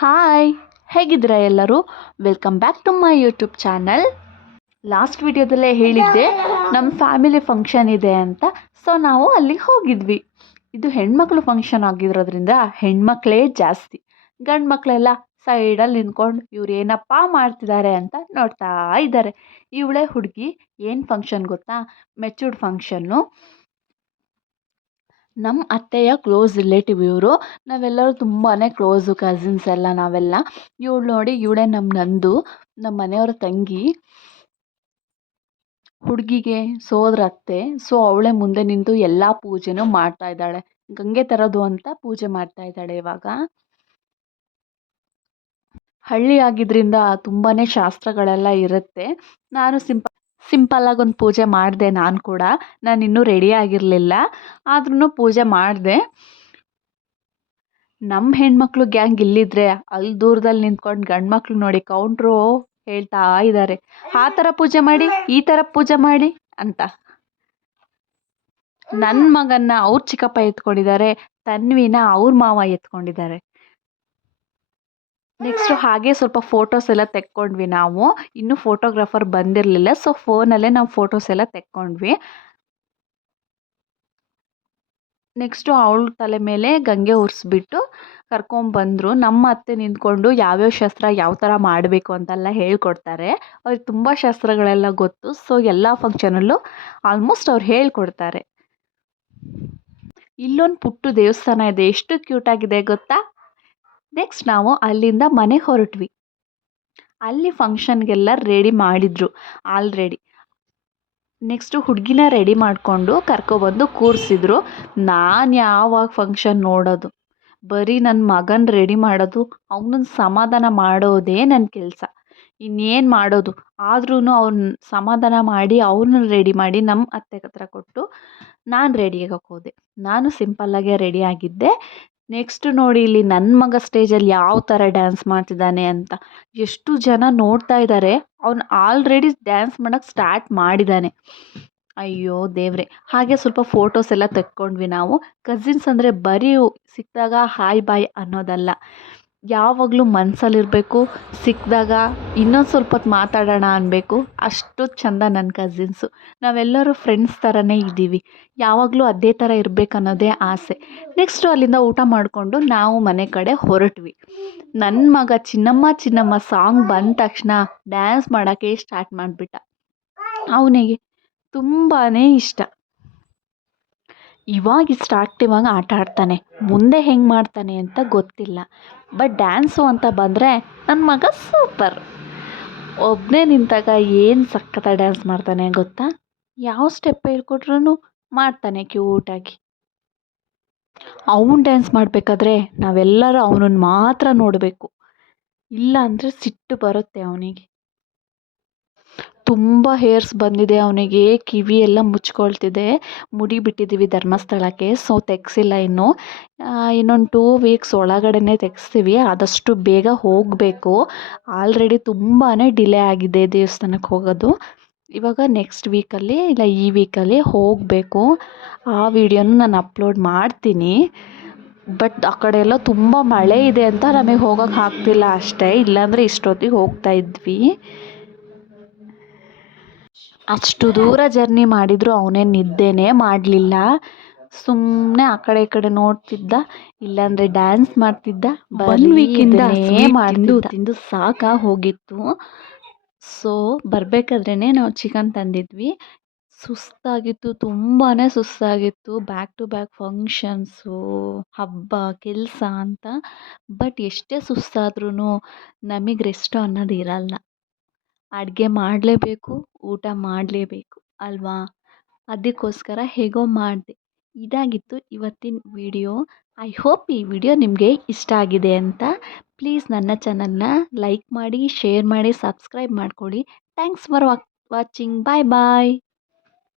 Hi, ಹೇಗಿದ್ದೀರಾ ಎಲ್ಲರೂ? Welcome back to my YouTube channel. Last ವಿಡಿಯೋದಲ್ಲೇ ಹೇಳಿದ್ದೆ ನಮ್ಮ ಫ್ಯಾಮಿಲಿ ಫಂಕ್ಷನ್ ಇದೆ ಅಂತ. ಸೊ ನಾವು ಅಲ್ಲಿಗೆ ಹೋಗಿದ್ವಿ. ಇದು ಹೆಣ್ಮಕ್ಳು ಫಂಕ್ಷನ್ ಆಗಿರೋದ್ರಿಂದ ಹೆಣ್ಮಕ್ಳೇ ಜಾಸ್ತಿ. ಗಂಡು ಮಕ್ಕಳೆಲ್ಲ ಸೈಡಲ್ಲಿ ನಿಂತ್ಕೊಂಡು ಇವ್ರು ಏನಪ್ಪ ಮಾಡ್ತಿದ್ದಾರೆ ಅಂತ ನೋಡ್ತಾ ಇದ್ದಾರೆ. ಇವಳೇ ಹುಡುಗಿ. ಏನು ಫಂಕ್ಷನ್ ಗೊತ್ತಾ? Matured function. ನಮ್ಮ ಅತ್ತೆಯ ಕ್ಲೋಸ್ ರಿಲೇಟಿವ್ ಇವರು. ನಾವೆಲ್ಲರೂ ತುಂಬಾ ಕ್ಲೋಸು, ಕಸಿನ್ಸ್ ಎಲ್ಲ ನಾವೆಲ್ಲ. ಇವಳು ನೋಡಿ, ಇವಳೇ ನಮ್ಮ ನಂದು, ನಮ್ಮ ಮನೆಯವ್ರ ತಂಗಿ. ಹುಡುಗಿಗೆ ಸೋದರ ಅತ್ತೆ. ಸೊ ಅವಳೇ ಮುಂದೆ ನಿಂತು ಎಲ್ಲ ಪೂಜೆನೂ ಮಾಡ್ತಾ ಇದ್ದಾಳೆ. ಗಂಗೆ ತರೋದು ಅಂತ ಪೂಜೆ ಮಾಡ್ತಾ ಇದ್ದಾಳೆ ಇವಾಗ. ಹಳ್ಳಿ ಆಗಿದ್ರಿಂದ ತುಂಬಾ ಶಾಸ್ತ್ರಗಳೆಲ್ಲ ಇರುತ್ತೆ. ನಾನು ಸಿಂಪಲ್ಲಾಗಿ ಒಂದು ಪೂಜೆ ಮಾಡಿದೆ. ನಾನು ಕೂಡ ಇನ್ನೂ ರೆಡಿ ಆಗಿರಲಿಲ್ಲ, ಆದ್ರೂ ಪೂಜೆ ಮಾಡಿದೆ. ನಮ್ಮ ಹೆಣ್ಮಕ್ಳು ಗ್ಯಾಂಗ್ ಇಲ್ಲಿದ್ರೆ ಅಲ್ಲಿ ದೂರದಲ್ಲಿ ನಿಂತ್ಕೊಂಡು ಗಂಡು ಮಕ್ಳು ನೋಡಿ ಕೌಂಟ್ರು ಹೇಳ್ತಾ ಇದ್ದಾರೆ, ಆ ಥರ ಪೂಜೆ ಮಾಡಿ, ಈ ಥರ ಪೂಜೆ ಮಾಡಿ ಅಂತ. ನನ್ನ ಮಗನ್ನ ಅವ್ರ ಚಿಕ್ಕಪ್ಪ ಎತ್ಕೊಂಡಿದ್ದಾರೆ, ತನ್ವಿನ ಅವ್ರ ಮಾವ ಎತ್ಕೊಂಡಿದ್ದಾರೆ. ನೆಕ್ಸ್ಟು ಹಾಗೆ ಸ್ವಲ್ಪ ಫೋಟೋಸ್ ಎಲ್ಲ ತೆಕ್ಕೊಂಡ್ವಿ ನಾವು. ಇನ್ನೂ ಫೋಟೋಗ್ರಾಫರ್ ಬಂದಿರಲಿಲ್ಲ, ಸೊ ಫೋನಲ್ಲೇ ನಾವು ಫೋಟೋಸ್ ಎಲ್ಲ ತೆಕ್ಕೊಂಡ್ವಿ. ನೆಕ್ಸ್ಟು ಅವಳ ತಲೆ ಮೇಲೆ ಗಂಗೆ ಉರಿಸ್ಬಿಟ್ಟು ಕರ್ಕೊಂಬಂದರು. ನಮ್ಮ ಅತ್ತೆ ನಿಂತ್ಕೊಂಡು ಯಾವ್ಯಾವ ಶಾಸ್ತ್ರ ಯಾವ ಥರ ಮಾಡಬೇಕು ಅಂತೆಲ್ಲ ಹೇಳ್ಕೊಡ್ತಾರೆ. ಅವ್ರಿಗೆ ತುಂಬ ಶಾಸ್ತ್ರಗಳೆಲ್ಲ ಗೊತ್ತು. ಸೊ ಎಲ್ಲ ಫಂಕ್ಷನಲ್ಲೂ ಆಲ್ಮೋಸ್ಟ್ ಅವ್ರು ಹೇಳ್ಕೊಡ್ತಾರೆ. ಇಲ್ಲೊಂದು ಪುಟ್ಟು ದೇವಸ್ಥಾನ ಇದೆ, ಎಷ್ಟು ಕ್ಯೂಟಾಗಿದೆ ಗೊತ್ತಾ? ನೆಕ್ಸ್ಟ್ ನಾವು ಅಲ್ಲಿಂದ ಮನೆಗೆ ಹೊರಟ್ವಿ. ಅಲ್ಲಿ ಫಂಕ್ಷನ್ಗೆಲ್ಲ ರೆಡಿ ಮಾಡಿದರು ಆಲ್ರೆಡಿ. ನೆಕ್ಸ್ಟು ಹುಡುಗಿನ ರೆಡಿ ಮಾಡಿಕೊಂಡು ಕರ್ಕೊಬಂದು ಕೂರಿಸಿದ್ರು. ನಾನು ಯಾವಾಗ ಫಂಕ್ಷನ್ ನೋಡೋದು, ಬರೀ ನನ್ನ ಮಗನ ರೆಡಿ ಮಾಡೋದು, ಅವನನ್ನ ಸಮಾಧಾನ ಮಾಡೋದೇ ನನ್ನ ಕೆಲಸ. ಇನ್ನೇನು ಮಾಡೋದು? ಆದ್ರೂ ಅವ್ನ ಸಮಾಧಾನ ಮಾಡಿ ಅವ್ರನ್ನ ರೆಡಿ ಮಾಡಿ ನಮ್ಮ ಅತ್ತೆ ಹತ್ರ ಕೊಟ್ಟು ನಾನು ರೆಡಿಯಾಗಕ್ಕೆ ಹೋದೆ. ನಾನು ಸಿಂಪಲ್ಲಾಗೇ ರೆಡಿ ಆಗಿದ್ದೆ. ನೆಕ್ಸ್ಟ್ ನೋಡಿ, ಇಲ್ಲಿ ನನ್ನ ಮಗ ಸ್ಟೇಜಲ್ಲಿ ಯಾವ ಥರ ಡ್ಯಾನ್ಸ್ ಮಾಡ್ತಿದ್ದಾನೆ ಅಂತ ಎಷ್ಟು ಜನ ನೋಡ್ತಾ ಇದ್ದಾರೆ. ಅವ್ನು ಆಲ್ರೆಡಿ ಡ್ಯಾನ್ಸ್ ಮಾಡೋಕ್ಕೆ ಸ್ಟಾರ್ಟ್ ಮಾಡಿದ್ದಾನೆ. ಅಯ್ಯೋ ದೇವ್ರೆ! ಹಾಗೆ ಸ್ವಲ್ಪ ಫೋಟೋಸ್ ಎಲ್ಲ ತೆಕ್ಕೊಂಡ್ವಿ ನಾವು. ಕಸಿನ್ಸ್ ಅಂದರೆ ಬರೀ ಸಿಕ್ಕಿದಾಗ ಹಾಯ್ ಬಾಯ್ ಅನ್ನೋದಲ್ಲ, ಯಾವಾಗಲೂ ಮನಸ್ಸಲ್ಲಿರಬೇಕು. ಸಿಕ್ಕಿದಾಗ ಇನ್ನೊಂದು ಸ್ವಲ್ಪ ಹೊತ್ತು ಮಾತಾಡೋಣ ಅನ್ನಬೇಕು. ಅಷ್ಟು ಚಂದ ನನ್ನ ಕಸಿನ್ಸು. ನಾವೆಲ್ಲರೂ ಫ್ರೆಂಡ್ಸ್ ಥರನೇ ಇದ್ದೀವಿ. ಯಾವಾಗಲೂ ಅದೇ ಥರ ಇರಬೇಕನ್ನೋದೇ ಆಸೆ. ನೆಕ್ಸ್ಟು ಅಲ್ಲಿಂದ ಊಟ ಮಾಡಿಕೊಂಡು ನಾವು ಮನೆ ಕಡೆ ಹೊರಟ್ವಿ. ನನ್ನ ಮಗ ಚಿನ್ನಮ್ಮ ಚಿನ್ನಮ್ಮ ಸಾಂಗ್ ಬಂದ ತಕ್ಷಣ ಡ್ಯಾನ್ಸ್ ಮಾಡೋಕ್ಕೆ ಸ್ಟಾರ್ಟ್ ಮಾಡಿಬಿಟ್ಟ. ಅವನಿಗೆ ತುಂಬಾ ಇಷ್ಟ. ಇವಾಗ ಸ್ಟಾರ್ಟಿವಾಗ ಆಟ ಆಡ್ತಾನೆ, ಮುಂದೆ ಹೆಂಗೆ ಮಾಡ್ತಾನೆ ಅಂತ ಗೊತ್ತಿಲ್ಲ. ಬಟ್ ಡ್ಯಾನ್ಸು ಅಂತ ಬಂದರೆ ನನ್ನ ಮಗ ಸೂಪರ್. ಒಬ್ಬನೇ ನಿಂತಾಗ ಏನು ಸಖತ್ತಾಗಿ ಡ್ಯಾನ್ಸ್ ಮಾಡ್ತಾನೆ ಗೊತ್ತಾ? ಯಾವ ಸ್ಟೆಪ್ ಹೇಳ್ಕೊಟ್ರೂ ಮಾಡ್ತಾನೆ ಕ್ಯೂಟಾಗಿ. ಅವನು ಡ್ಯಾನ್ಸ್ ಮಾಡಬೇಕಾದ್ರೆ ನಾವೆಲ್ಲರೂ ಅವನನ್ನು ಮಾತ್ರ ನೋಡಬೇಕು, ಇಲ್ಲ ಅಂದರೆ ಸಿಟ್ಟು ಬರುತ್ತೆ ಅವನಿಗೆ. ತುಂಬ ಹೇರ್ಸ್ ಬಂದಿದೆ ಅವನಿಗೆ, ಕಿವಿ ಎಲ್ಲ ಮುಚ್ಕೊಳ್ತಿದೆ. ಮುಡಿ ಬಿಟ್ಟಿದ್ದೀವಿ ಧರ್ಮಸ್ಥಳಕ್ಕೆ, ಸೊ ತೆಗ್ಸಿಲ್ಲ ಇನ್ನೂ. ಇನ್ನೊಂದು 2 ವೀಕ್ಸ್ ಒಳಗಡೆ ತೆಗೆಸ್ತೀವಿ. ಆದಷ್ಟು ಬೇಗ ಹೋಗಬೇಕು. ಆಲ್ರೆಡಿ ತುಂಬಾ ಡಿಲೇ ಆಗಿದೆ ದೇವಸ್ಥಾನಕ್ಕೆ ಹೋಗೋದು. ಇವಾಗ ನೆಕ್ಸ್ಟ್ ವೀಕಲ್ಲಿ ಇಲ್ಲ ಈ ವೀಕಲ್ಲಿ ಹೋಗಬೇಕು. ಆ ವಿಡಿಯೋನು ನಾನು ಅಪ್ಲೋಡ್ ಮಾಡ್ತೀನಿ. ಬಟ್ ಆ ಕಡೆ ಎಲ್ಲ ತುಂಬ ಮಳೆ ಇದೆ ಅಂತ ನಮಗೆ ಹೋಗೋಕ್ಕೆ ಆಗ್ತಿಲ್ಲ ಅಷ್ಟೇ, ಇಲ್ಲಾಂದರೆ ಇಷ್ಟೊತ್ತಿಗೆ ಹೋಗ್ತಾ ಇದ್ವಿ. ಅಷ್ಟು ದೂರ ಜರ್ನಿ ಮಾಡಿದರೂ ಅವನೇನು ನಿದ್ದೆನೇ ಮಾಡಲಿಲ್ಲ. ಸುಮ್ಮನೆ ಆ ಕಡೆ ಈ ಕಡೆ ನೋಡ್ತಿದ್ದ, ಇಲ್ಲಾಂದರೆ ಡ್ಯಾನ್ಸ್ ಮಾಡ್ತಿದ್ದ. 1 ವೀಕಿಂದ ತಿಂದು ಸಾಕಾಗೋಗಿತ್ತು. ಸೊ ಬರಬೇಕಾದ್ರೇ ನಾವು ಚಿಕನ್ ತಂದಿದ್ವಿ. ಸುಸ್ತಾಗಿತ್ತು, ತುಂಬಾ ಸುಸ್ತಾಗಿತ್ತು. ಬ್ಯಾಕ್ ಟು ಬ್ಯಾಕ್ ಫಂಕ್ಷನ್ಸು, ಹಬ್ಬ, ಕೆಲಸ ಅಂತ. ಬಟ್ ಎಷ್ಟೇ ಸುಸ್ತಾದ್ರೂ ನಮಗೆ ರೆಸ್ಟು ಅನ್ನೋದು ಇರಲ್ಲ. ಅಡುಗೆ ಮಾಡಲೇಬೇಕು, ಊಟ ಮಾಡಲೇಬೇಕು ಅಲ್ವಾ? ಅದಕ್ಕೋಸ್ಕರ ಹೇಗೋ ಮಾಡಿದೆ. ಇದಾಗಿತ್ತು ಇವತ್ತಿನ ವಿಡಿಯೋ. ಐ ಹೋಪ್ ಈ ವಿಡಿಯೋ ನಿಮಗೆ ಇಷ್ಟ ಆಗಿದೆ ಅಂತ. ಪ್ಲೀಸ್ ನನ್ನ ಚಾನಲ್ನ ಲೈಕ್ ಮಾಡಿ, ಶೇರ್ ಮಾಡಿ, ಸಬ್ಸ್ಕ್ರೈಬ್ ಮಾಡ್ಕೊಳ್ಳಿ. Thanks for watching. Bye bye.